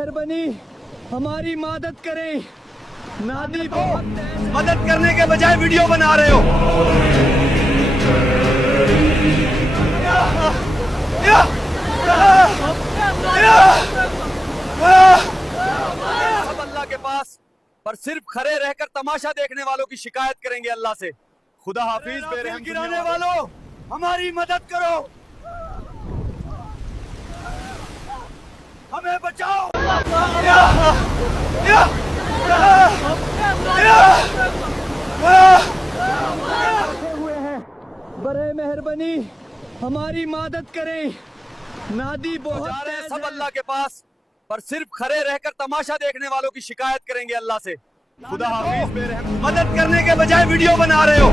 मेहरबानी हमारी मदद करें। नादी बहुत मदद करने के बजाय वीडियो बना रहे हो। सब अल्लाह के पास, पर सिर्फ खड़े रहकर तमाशा देखने वालों की शिकायत करेंगे अल्लाह से। खुदा हाफिज। बेरहम गिराने वालों, हमारी मदद करो, हमें बचाओ। हुए हैं, बड़े मेहरबानी हमारी मदद करें। नादी बहुत जा रहे हैं तेज सब है। अल्लाह के पास, पर सिर्फ खड़े रहकर तमाशा देखने वालों की शिकायत करेंगे अल्लाह से। खुदा हाफिज। बेरहम। मदद करने के बजाय वीडियो बना रहे हो।